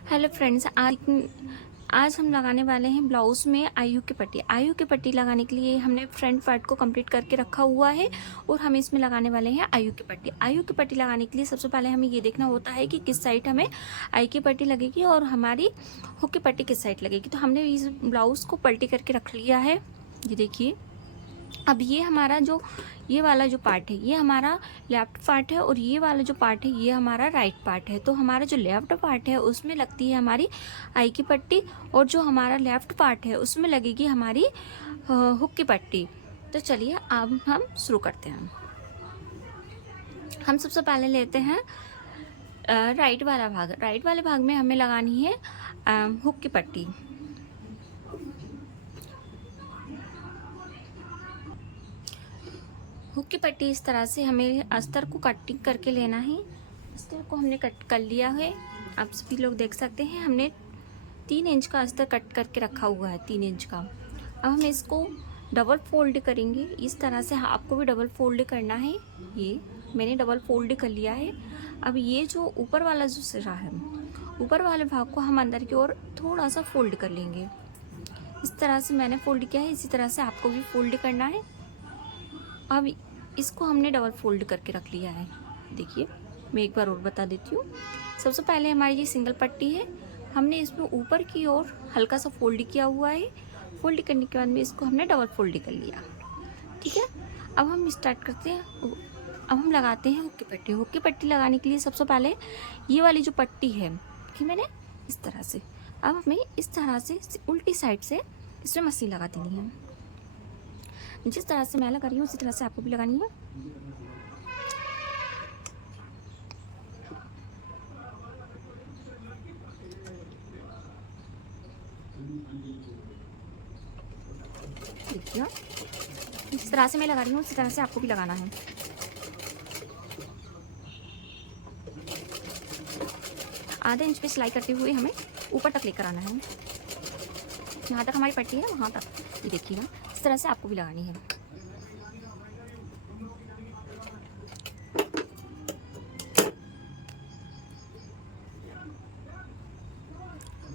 Hello friends, आज हम लगाने वाले हैं ब्लाउज़ में आयु की पट्टी। आयु की पट्टी लगाने के लिए हमने फ्रंट पार्ट को कंप्लीट करके रखा हुआ है और हम इसमें लगाने वाले हैं आयु की पट्टी। आयु की पट्टी लगाने के लिए सबसे पहले हमें ये देखना होता है कि किस साइड हमें आयु की पट्टी लगेगी और हमारी हुक की पट्टी किस साइड लगेगी। तो हमने इस ब्लाउज़ को पलटी करके रख लिया है, ये देखिए। अब ये हमारा जो ये वाला जो पार्ट है ये हमारा लेफ्ट पार्ट है और ये वाला जो पार्ट है ये हमारा राइट पार्ट है। तो हमारा जो लेफ्ट पार्ट है उसमें लगती है हमारी आई की पट्टी और जो हमारा लेफ्ट पार्ट है उसमें लगेगी हमारी हुक की पट्टी। तो चलिए अब हम शुरू करते हैं। हम सबसे पहले लेते हैं राइट वाला भाग। राइट वाले भाग में हमें लगानी है हुक की पट्टी। हुक की पट्टी इस तरह से हमें अस्तर को कटिंग करके लेना है। अस्तर को हमने कट कर लिया है, आप सभी लोग देख सकते हैं। हमने 3 इंच का अस्तर कट करके रखा हुआ है, 3 इंच का। अब हम इसको डबल फोल्ड करेंगे इस तरह से। आपको भी डबल फोल्ड करना है। ये मैंने डबल फोल्ड कर लिया है। अब ये जो ऊपर वाला जो सिरा है, ऊपर वाले भाग को हम अंदर की ओर थोड़ा सा फोल्ड कर लेंगे। इस तरह से मैंने फोल्ड किया है, इसी तरह से आपको भी फोल्ड करना है। अब इसको हमने डबल फोल्ड करके रख लिया है। देखिए, मैं एक बार और बता देती हूँ। सबसे पहले हमारी ये सिंगल पट्टी है, हमने इसमें ऊपर की ओर हल्का सा फोल्ड किया हुआ है। फोल्ड करने के बाद में इसको हमने डबल फोल्ड कर लिया, ठीक है। अब हम स्टार्ट करते हैं। अब हम लगाते हैं हुक की पट्टी। हुक की पट्टी लगाने के लिए सबसे पहले ये वाली जो पट्टी है कि मैंने इस तरह से, अब हमें इस तरह से उल्टी साइड से इसमें मशीन लगा देनी है। जिस तरह से मैं लगा रही हूँ उसी तरह से आपको भी लगानी है। देखिए, जिस तरह से मैं लगा रही हूँ उसी तरह से आपको भी लगाना है। आधे इंच पे सिलाई करते हुए हमें ऊपर तक लेकर आना है। जहाँ तक हमारी पट्टी है वहाँ तक, ये देखिएगा, इस तरह से आपको भी लगानी है।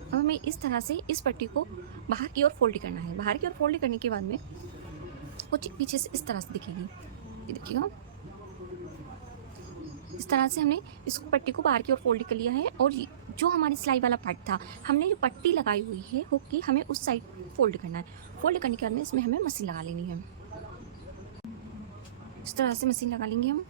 अब हमें इस तरह से इस पट्टी को बाहर की ओर फोल्ड करना है। बाहर की ओर फोल्ड करने के बाद में कुछ पीछे से इस तरह से दिखेगी, ये देखिएगा। इस तरह से हमने इस पट्टी को बाहर की ओर फोल्ड कर लिया है। और जो हमारी सिलाई वाला पार्ट था, हमने जो पट्टी लगाई हुई है हुक की, हमें उस साइड फोल्ड करना है। फोल्ड करने के बाद में इसमें हमें मशीन लगा लेनी है। इस तरह से मशीन लगा लेंगे हम।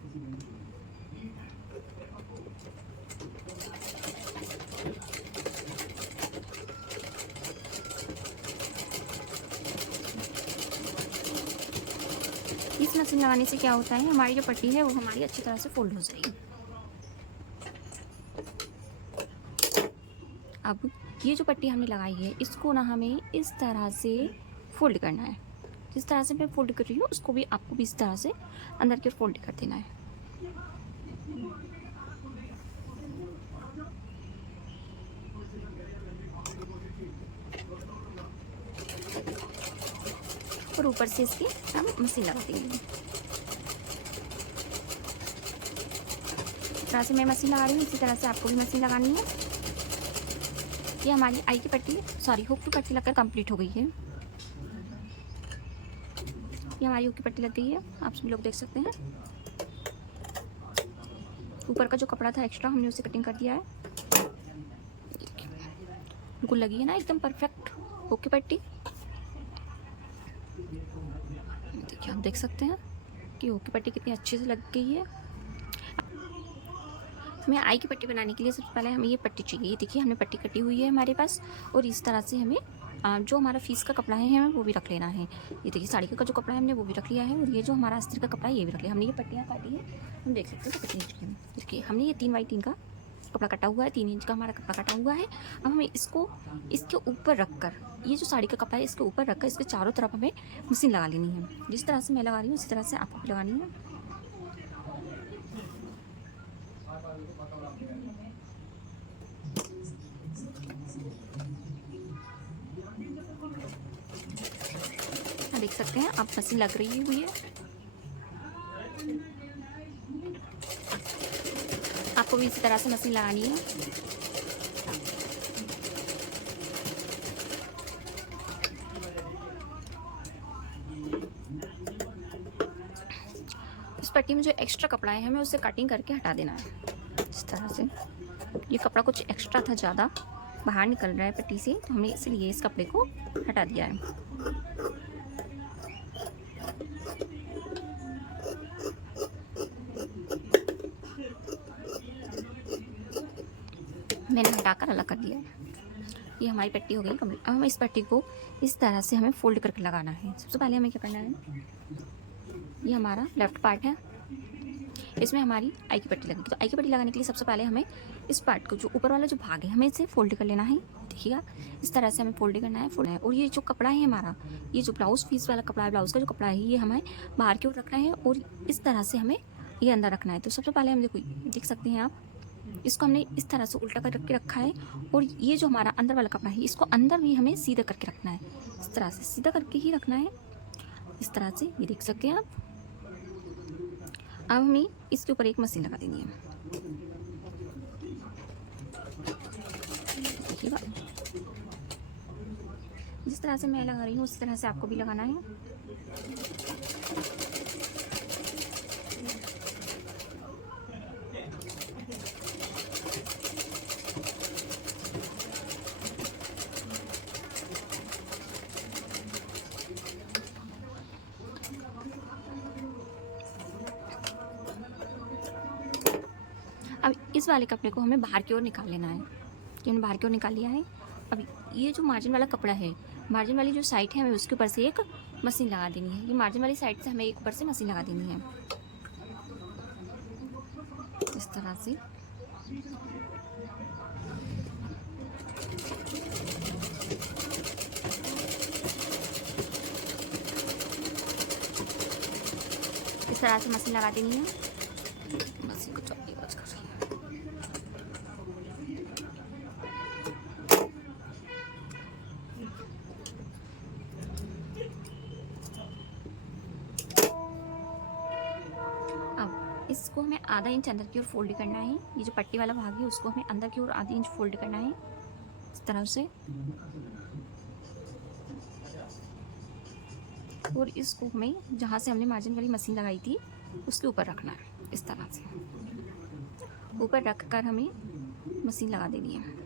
इस मशीन लगाने से क्या होता है, हमारी जो पट्टी है वो हमारी अच्छी तरह से फोल्ड हो जाएगी। अब ये जो पट्टी हमने लगाई है इसको ना हमें इस तरह से फोल्ड करना है। जिस तरह से मैं फोल्ड कर रही हूँ उसको भी आपको भी इस तरह से अंदर की ओर फोल्ड कर देना है। और ऊपर से इसकी हम मशीन लगा देंगे। इस तरह से मैं मशीन लगा रही हूँ, इसी तरह से आपको भी मशीन लगानी है। ये हमारी आई की पट्टी, सॉरी हुक की पट्टी लगकर कंप्लीट हो गई है। ये हमारी हुक की पट्टी लग गई है, आप सभी लोग देख सकते हैं। ऊपर का जो कपड़ा था एक्स्ट्रा, हमने उसे कटिंग कर दिया है। बिल्कुल लगी है ना एकदम परफेक्ट हुक की पट्टी। देखिए, आप देख सकते हैं कि हुक की पट्टी कितनी अच्छे से लग गई है। हमें आई की पट्टी बनाने के लिए सबसे पहले हमें ये पट्टी चाहिए। ये देखिए, हमने पट्टी कटी हुई है हमारे पास। और इस तरह से हमें जो हमारा फीस का कपड़ा है हमें वो भी रख लेना है। ये देखिए, साड़ी का जो कपड़ा है हमने वो भी रख लिया है। और ये जो हमारा अस्तर का कपड़ा है ये भी रख लिया। हमने ये पट्टियाँ काटी है, हम देख सकते हैं कितनी इंच की है। देखिए, हमने ये 3x3 का कपड़ा कटा हुआ है, 3 इंच का हमारा कपड़ा कटा हुआ है। अब हमें इसको इसके ऊपर रख कर, ये जो साड़ी का कपड़ा है इसके ऊपर रख कर इसके चारों तरफ हमें मशीन लगा लेनी है। जिस तरह से मैं लगा रही हूँ उसी तरह से आपको भी लगानी है। देख सकते हैं आप, मशीन लग रही हुई है। आपको भी इसी तरह से मशीन लगानी है। पट्टी में जो एक्स्ट्रा कपड़ा है हमें उसे कटिंग करके हटा देना है इस तरह से। ये कपड़ा कुछ एक्स्ट्रा था, ज़्यादा बाहर निकल रहा है पट्टी से, तो हमने इसलिए इस कपड़े को हटा दिया है। मैंने हटाकर अलग कर दिया है। ये हमारी पट्टी हो गई कंप्लीट। अब हम इस पट्टी को इस तरह से हमें फोल्ड करके लगाना है। सबसे पहले हमें क्या करना है, ये हमारा लेफ्ट पार्ट है, इसमें हमारी आई की पट्टी लगेगी। तो आई की पट्टी लगाने के लिए सबसे पहले हमें इस पार्ट को, जो ऊपर वाला जो भाग है, हमें इसे फोल्ड कर लेना है। देखिएगा इस तरह से हमें फोल्ड करना है, और ये जो कपड़ा है हमारा, ये जो ब्लाउज पीस वाला कपड़ा है, ब्लाउज का जो कपड़ा है, ये हमें बाहर की ओर रखना है और इस तरह से हमें ये अंदर रखना है। तो सबसे पहले हम देख सकते हैं आप, इसको हमने इस तरह से उल्टा करके रखा है, और ये जो हमारा अंदर वाला कपड़ा है, इसको अंदर भी हमें सीधा करके रखना है। इस तरह से सीधा करके ही रखना है, इस तरह से। ये देख सकते हैं आप। अब हमें इसके ऊपर एक मशीन लगा देनी है। देखिएगा जिस तरह से मैं लगा रही हूँ उस तरह से आपको भी लगाना है। अब इस वाले कपड़े को हमें बाहर की ओर निकाल लेना है, कि हमने बाहर की ओर निकाल लिया है। अब ये जो मार्जिन वाला कपड़ा है, मार्जिन वाली जो साइड है, हमें उसके ऊपर से एक मशीन लगा देनी है। ये मार्जिन वाली साइड से हमें एक ऊपर से मशीन लगा देनी है इस तरह से। इस तरह से मशीन लगा देनी है। मशीन को चौकी कर रही है। अब इसको हमें आधा इंच अंदर की ओर फोल्ड करना है। ये जो पट्टी वाला भाग है उसको हमें अंदर की ओर आधा इंच फोल्ड करना है इस तरह से, और इसको हमें जहाँ से हमने मार्जिन वाली मशीन लगाई थी उसके ऊपर रखना है इस तरह से। ऊपर रख कर हमें मशीन लगा देनी है।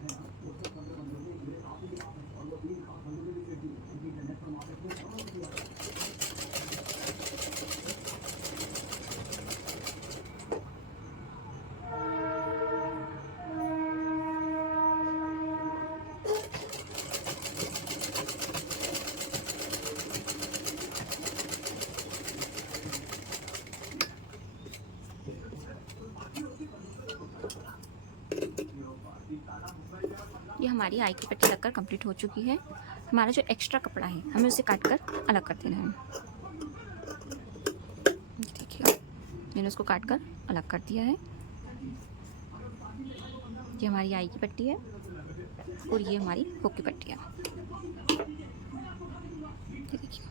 ये हमारी आई की पट्टी लगकर कंप्लीट हो चुकी है। हमारा जो एक्स्ट्रा कपड़ा है हमें उसे काट कर अलग कर देना है। देखिए मैंने उसको काट कर अलग कर दिया है। ये हमारी आई की पट्टी है और ये हमारी हुक की पट्टी है। ये देखिए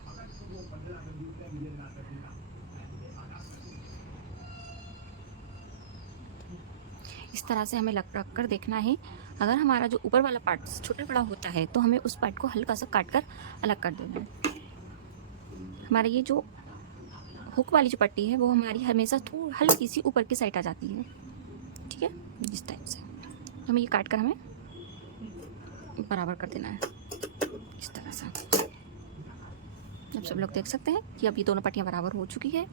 इस तरह से हमें रख कर देखना है। अगर हमारा जो ऊपर वाला पार्ट छोटा बड़ा होता है तो हमें उस पार्ट को हल्का सा काट कर अलग कर देना है। हमारा ये जो हुक वाली जो पट्टी है वो हमारी हमेशा थोड़ी हल्की सी ऊपर की साइड आ जाती है, ठीक है, इस टाइप से। हमें ये काट कर हमें बराबर कर देना है इस तरह से। अब सब लोग देख सकते हैं कि अब ये दोनों पट्टियाँ बराबर हो चुकी है।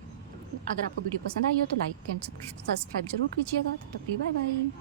अगर आपको वीडियो पसंद आई हो तो लाइक एंड सब्सक्राइब जरूर कीजिएगा। तब तक बाय बाय।